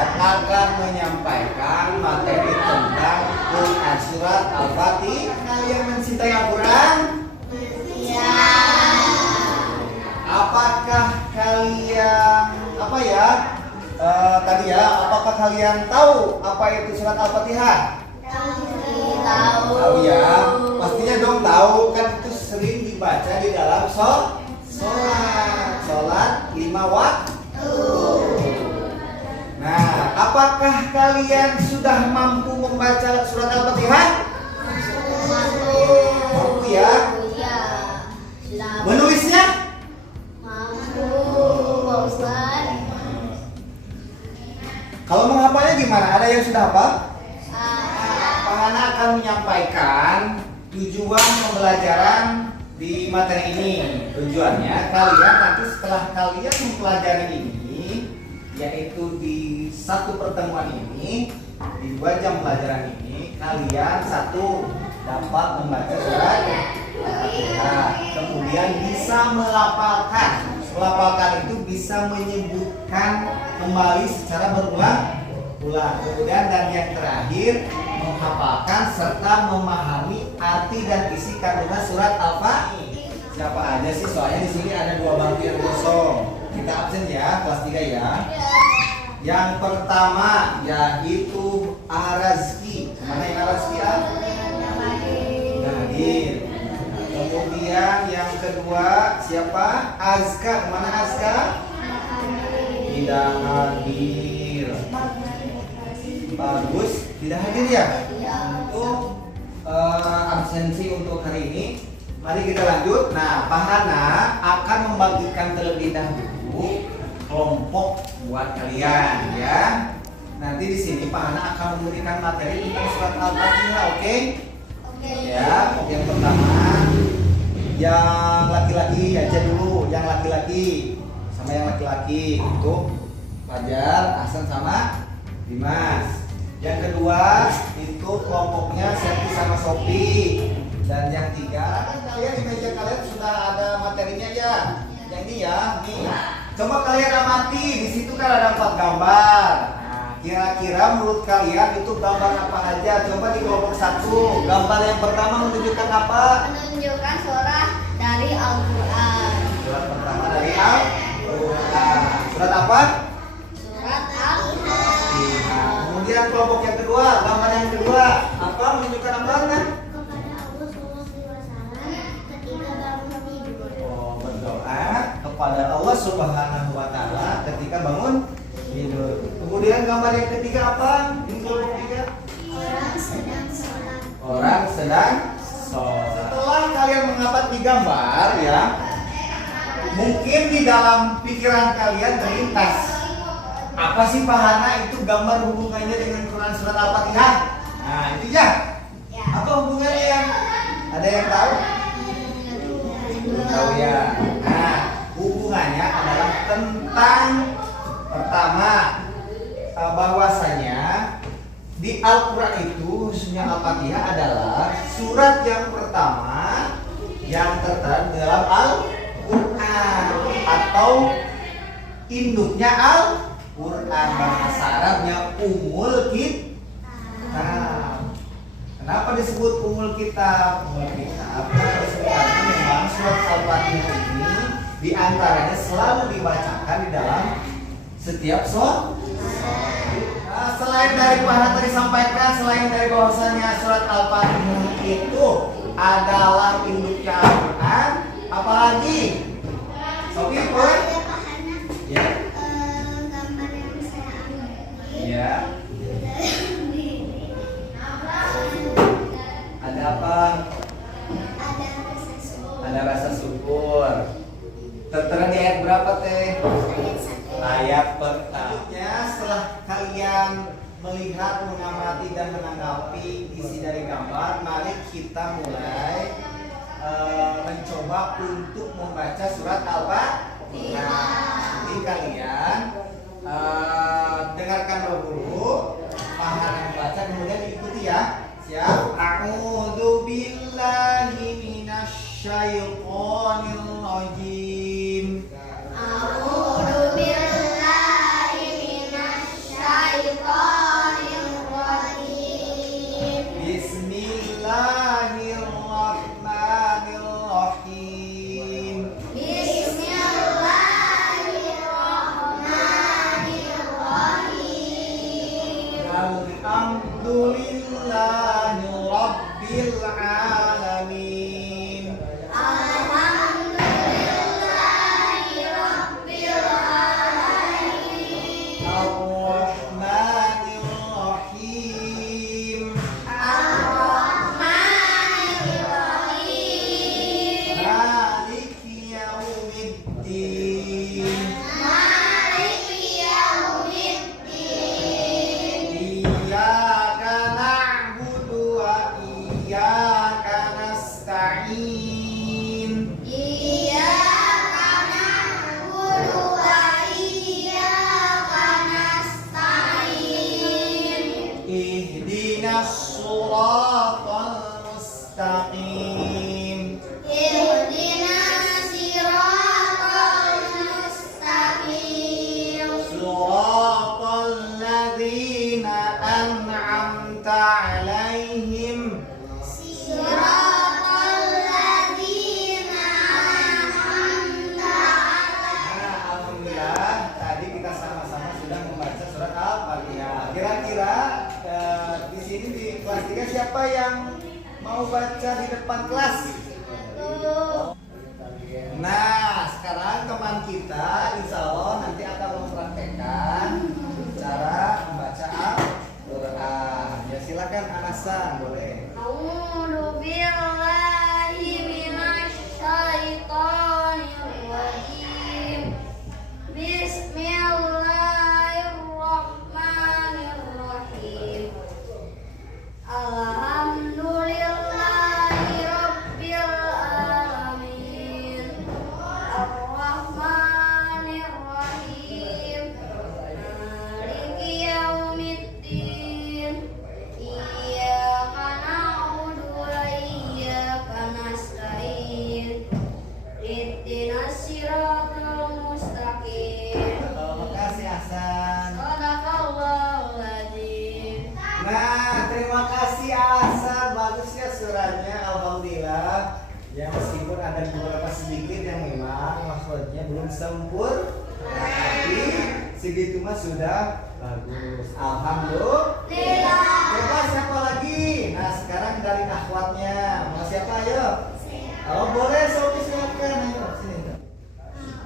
Ustadz akan menyampaikan materi tentang Quran surat Al-Fatihah. Kalian mencintai Al-Quran? Ya. Apakah kalian apakah kalian tahu apa itu surat Al-Fatihah? Tahu ya, pastinya dong tahu, kan itu sering dibaca di dalam sholat 5 waktu. Nah, apakah kalian sudah mampu membaca surat Al-Fatihah? Mampu ya? Menulisnya? Mampu, Pak Ustadz. Kalau menghafalnya gimana? Ada yang sudah hafal? Pak Hana akan menyampaikan tujuan pembelajaran di materi ini. Tujuannya kalian nanti setelah kalian mempelajari ini, yaitu di satu pertemuan ini, di 2 jam pelajaran ini, kalian satu dapat membaca surat Al-Fatihah, kemudian bisa melafalkan. Melafalkan itu bisa menyebutkan kembali secara berulang-ulang. Kemudian dan yang terakhir menghafalkan serta memahami arti dan isi kandungan surat Al-Fatihah. Siapa aja sih? Soalnya di sini ada 2 bangku yang kosong. Kita absen ya, kelas 3 ya. Yang pertama yaitu Arazki. Mana yang Arazki ya? Nadir. Kemudian yang kedua siapa? Azka. Mana Azka? Tidak hadir. Bagus, tidak hadir ya? Untuk absensi untuk hari ini. Mari kita lanjut. Nah, Pak Hana akan membagikan terlebih dahulu kelompok buat kalian ya. Nanti di sini Pak Hana akan memberikan materi tentang surat Al-Fatihah, oke? Ya, yang pertama yang laki-laki aja dulu, yang laki-laki sama yang laki-laki itu Fajar, Hasan sama Dimas. Yang kedua itu kelompoknya Septi sama Sopi. Dan yang 3, kalian di meja kalian sudah ada materinya ya. Yang ini ya, nih. Coba kalian amati, di situ kan ada 4 gambar. Kira-kira menurut kalian itu gambar apa aja? Coba di kelompok 1. Gambar yang pertama menunjukkan apa? Menunjukkan surah dari Al-Quran. Surat pertama dari Al-Quran. Surat apa? Surat Al-Fatihah. Kemudian kelompok yang kedua, gambar yang kedua apa? Menunjukkan apa kan? Kepada Allah SWT ketika bangun tidur. Oh, berdoa kepada Allah Subhanahu wa Ta'ala ketika bangun tidur. Kemudian gambar yang ketiga apa? Ini kelompok 3. Orang sedang sholat. Orang sedang sholat. Setelah kalian mengamati gambar ya, mungkin di dalam pikiran kalian terlintas, apa sih Pak Hana itu gambar hubungannya dengan Quran surat Al-Fatihah? Nah itu ya. Apa hubungannya yang ada yang tahu? Belum tahu ya. Nah hubungannya adalah tentang pertama bahwasanya di Al-Quran itu khususnya Al-Fatihah adalah surat yang pertama yang tertera di dalam Al-Quran atau induknya Al-Quran, bahasa Arabnya Ummul Kitab. Kenapa disebut Ummul Kitab? Ummul Kitab karena disebutkan memang surat Al-Fatihah ini diantaranya selalu dibacakan di dalam setiap sholat. Nah, selain dari Pak Hana tadi sampaikan, selain dari bahwasanya surat Al-Fatihah itu adalah induknya Al-Quran, apalagi? Sofi, Boy? Ya. Gambar yang saya ambil. Ya. Ada apa? Ada rasa syukur. Tertera di ayat berapa teh? Ayat pertama. Setelah kalian melihat, mengamati dan menanggapi isi dari gambar, mari kita mulai mencoba untuk membaca surat Al-Fatihah. Jadi kalian dengarkan dulu, paham yang membaca, kemudian ikuti ya. Siap? A'udzu billahi minasy syaithanir rajim. A'udzu billahi minasy mau baca di depan kelas? Nah, sekarang teman kita insya Allah nanti akan mempraktekkan cara membaca Al-Quran. Ya silakan Anasan, boleh. A'udzu billahi minasy syaithanir rajim. Bismillahirrahmanirrahim. Alhamdulillahi rabbil alamin. Ar-Rahmanir Rahim. Maliki yaumiddin. Iyyaka na'budu wa iyyaka nasta'in. Ihdinas siratal mustaqim. Makasih Hasan. Shadaqallahul adzim. Nah, terima kasih Hasan. Bagus ya suaranya, alhamdulillah. Ya meskipun ada beberapa sedikit yang memang maksudnya belum sempurna, tapi segitu mah sudah bagus. Alhamdulillah. Coba siapa lagi? Nah sekarang dari akhwatnya. Mau siapa ayo? Oh boleh, Sofi silakan. Ayo sini.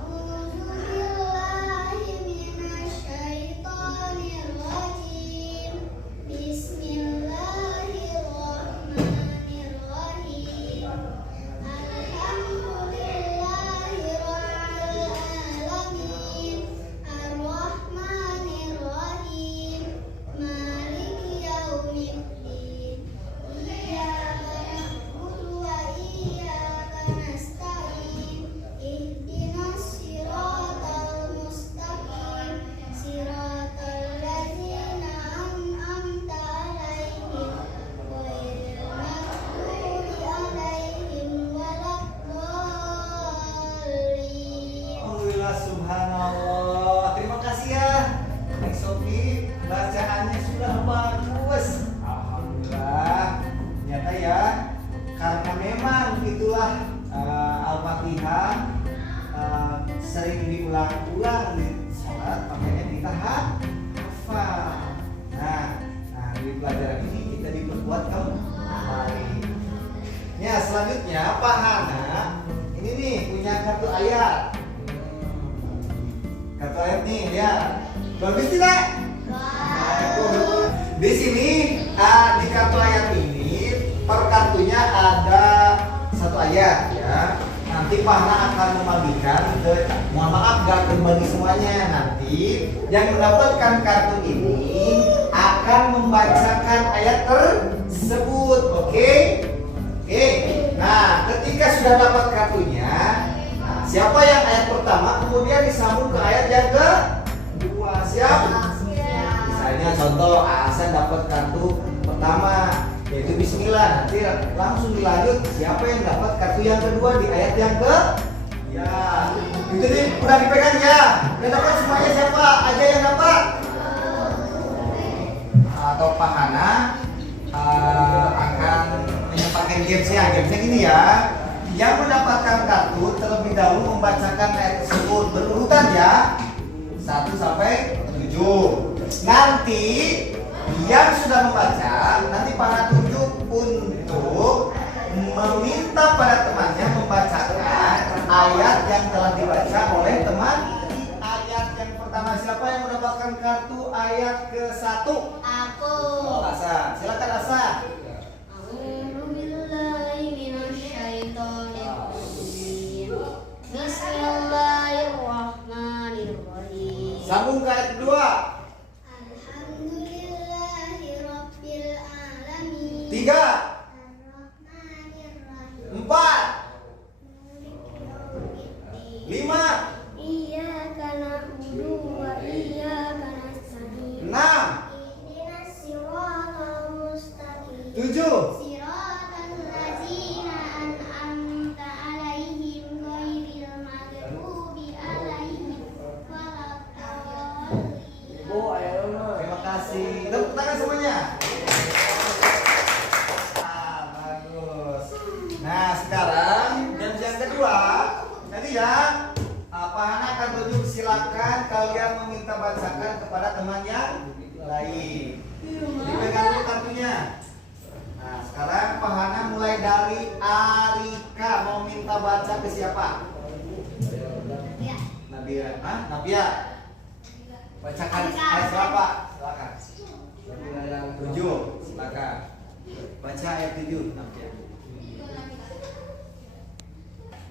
A'udzu billahi minasy syaithanir rajim. Bismillahirrahmanirrahim. Alhamdulillahi rabbil alamin. Ar-Rahmanir Rahim. Maliki yaumiddin. Iyyaka na'budu wa iyyaka nasta'in. Ihdinas siratal mustaqim. Siratal ladzina an'amta 'alaihim ghairil maghdubi 'alaihim waladdallin. Alhamdulillah, subhanallah. Terima kasih ya Neng Sofi, bacaannya sudah bagus. Alhamdulillah. Ternyata ya, karena memang itulah Al-Fatihah sering diulang-ulang di salat, makanya kita hafal. Nah, di pelajaran ini kita diperkuat kembali. Ya, selanjutnya Pak Hana ini nih punya kartu ayat. Kartu ayat nih ya. Bagus tidak? Di sini di kartu ayat ini per kartunya ada satu ayat ya. Nanti Pak Hana akan membagikan ke, mohon maaf gak berbagi semuanya. Nanti yang mendapatkan kartu ini akan membacakan ayat tersebut. Oke? Oke. Nah, ketika sudah dapat kartunya, nah, siapa yang ayat pertama kemudian disambung ke ayat yang kedua. Siap? Misalnya contoh Hasan dapat kartu pertama yaitu Bismillah, nanti langsung dilanjut siapa yang dapat kartu yang kedua di ayat yang ke ya itu nih udah dipegang ya, udah dapat semuanya. Siapa aja yang dapat? Atau Pak Hana akan menyempatkan gamesnya gini ya, yang mendapatkan kartu terlebih dahulu membacakan ayat tersebut berurutan ya 1 sampai 7. Nanti yang sudah membaca nanti para tunjuk untuk meminta pada temannya membacakan ayat yang telah dibaca oleh teman. Ayat yang pertama siapa yang mendapatkan kartu ayat ke-1? Aku. Oh, Asa. Silakan Asa. A'udzu billahi minasy syaithanir rajim. Bismillahirrahmanirrahim. Sambung ke ayat kedua. Alhamdulillahi rabbil alamin. 3, Ar-Rahmanir Rahim. 4, Maliki yaumiddin. 5, Iyyaka na'budu wa iyyaka nasta'in. 6, Ihdinas siratal mustaqim. 7, Siratal ladzina an'amta 'alaihim ghairil maghdubi 'alaihim waladdallin. Terima kasih. Tepuk tangan semuanya. Bagus. Nah, sekarang jam yang kedua. Tadi ya, Pak Hana akan tunjuk, silakan kalian meminta bacakan kepada teman yang lain. Dipegang dulu kartunya. Nah, sekarang Pak Hana mulai dari Arika mau minta baca ke siapa? Ya. Nabia. Hah? Nabia. Bacakan ayat berapa? Silakan. 7. Silakan. Baca ayat 7 Nabia.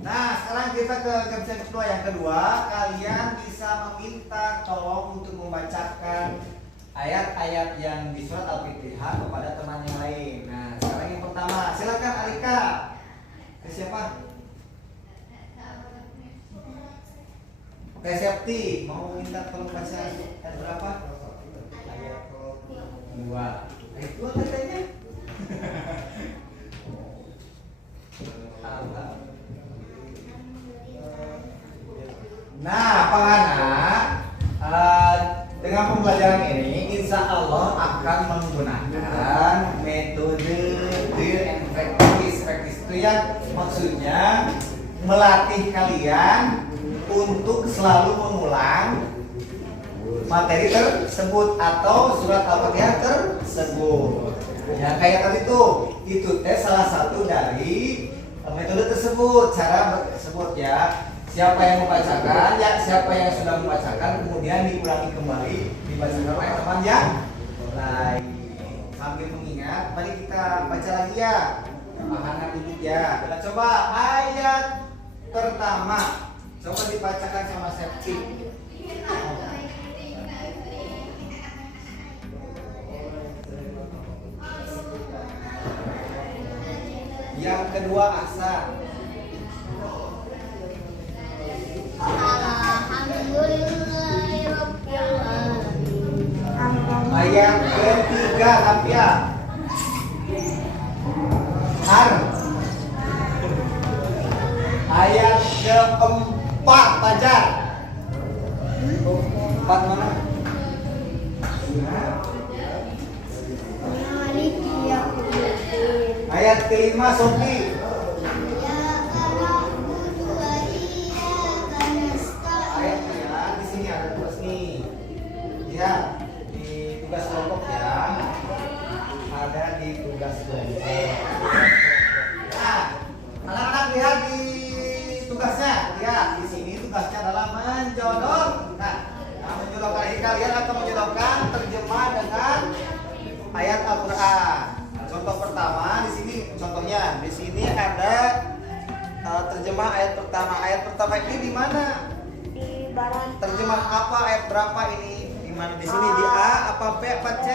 Nah, sekarang kita ke kebiasaan kedua. Yang kedua, kalian bisa meminta tolong untuk membacakan ayat-ayat yang di surat Al-Fatihah kepada teman yang lain. Nah, sekarang yang pertama, silakan Alika. Ke siapa? Ke Septi. Mau minta tolong baca ayat berapa? Ayat 2. Ayat 2 katanya. Nah, Pak Hana, dengan pembelajaran ini, insya Allah akan menggunakan metode drill and practice. Practice itu yang maksudnya melatih kalian untuk selalu mengulang materi tersebut atau surat Al-Fatihah tersebut. Ya kayak tadi tuh, itu salah satu dari metode tersebut, cara tersebut ya. Siapa yang membacakan, ya siapa yang sudah membacakan, kemudian diulangi kembali, dibacakan oleh teman yang lain. Sambil mengingat, mari kita baca lagi ya. Pak Hana duduk ya. Kita coba ayat pertama. Coba dibacakan sama Septi. Yang kedua Aksa. Ayat ketiga Nabia. Har. Ayat keempat Fajar. Empat mana? Ayat kelima Sofi. Ayatnya di sini ada tugas nih. Ya, di tugas kelompok ya. Ada di tugas kelompok. Nah, anak-anak lihat di tugasnya. Lihat di sini tugasnya adalah menjodohkan. Nah, menjodohkan ini kalian akan menjodohkan terjemah dengan ayat Al-Qur'an. Contoh pertama di sini, contohnya di sini ada terjemah ayat pertama. Ayat pertama ini di mana? Di barat. Terjemah apa? Ayat berapa ini? Di mana? Di sini di A apa B apa C?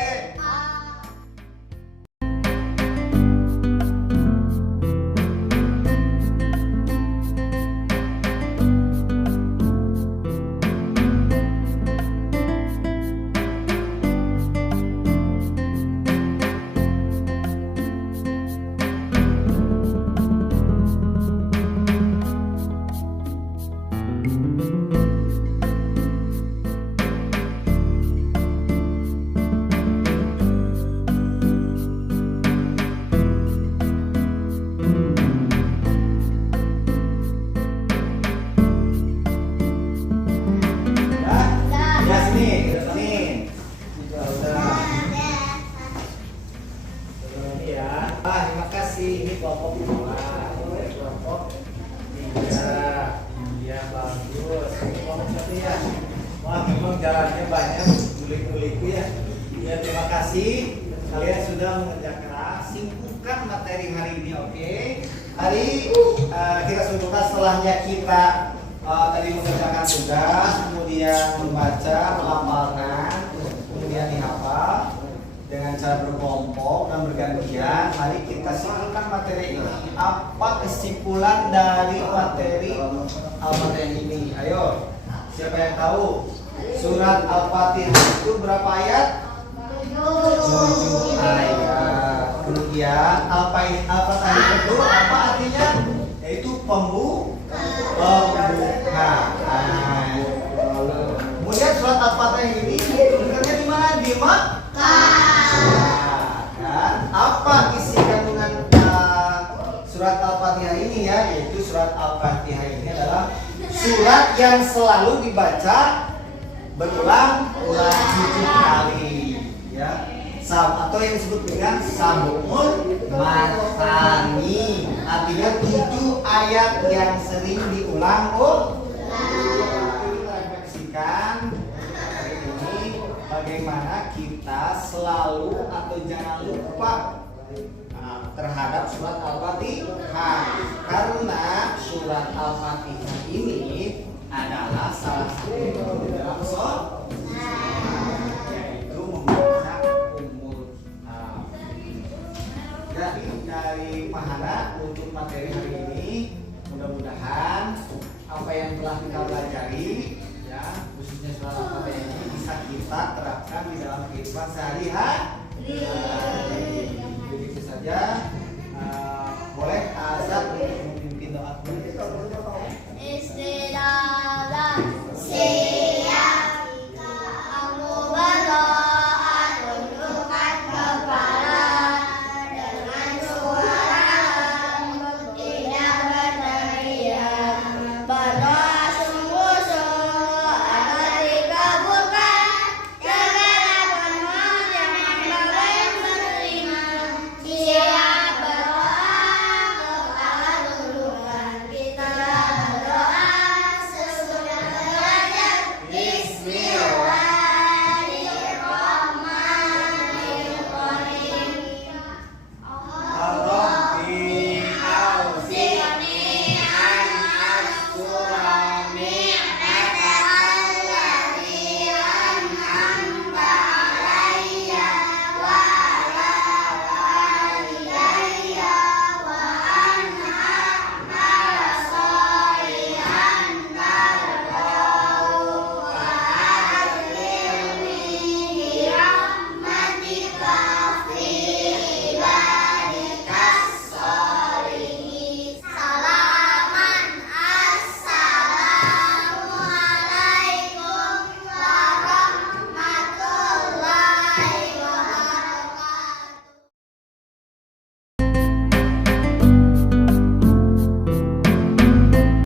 Terima kasih. Ini kelompok 2, kelompok 3. Iya bagus. Ini kelompok 1 ya. Wah memang jalannya banyak, ngulik-ngulik ya. Ya terima kasih. Kalian sudah mengerja keras. Simpulkan materi hari ini, oke? Hari kita simpulkan setelahnya kita tadi mengerjakan tugas, kemudian membaca, melafalkan, kemudian dihafal dengan cara berkelompok dan bergantian. Mari kita simpulkan materi ini. Apa kesimpulan dari materi Al-Fatihah ini? Ayo, siapa yang tahu? Surat Al-Fatihah itu berapa ayat? 7 ayat. Kemudian Al-Fatihah itu apa artinya? Yaitu pembukaan. Kemudian surat Al-Fatihah ini diturunkannya di mana? Di Makkah. Dan apa isi kandungan surat Al-Fatihah ini ya? Yaitu surat Al-Fatihah ini adalah surat yang selalu dibaca berulang-ulang 7 kali ya. atau yang disebut dengan Sab'ul Masani, artinya 7 ayat yang sering diulang. Kita refleksikan hari ini bagaimana kita selalu atau jangan lupa terhadap surat Al-Fatihah, karena surat Al-Fatihah ini adalah salah satu dalam sholat, yaitu membaca Ummul Kitab. Jadi dari Pahana untuk materi hari ini, mudah-mudahan apa yang telah kita pelajari, ya khususnya surat Al-Fatihah ini bisa kita terapkan di dalam kehidupan sehari-hari. Begitu saja.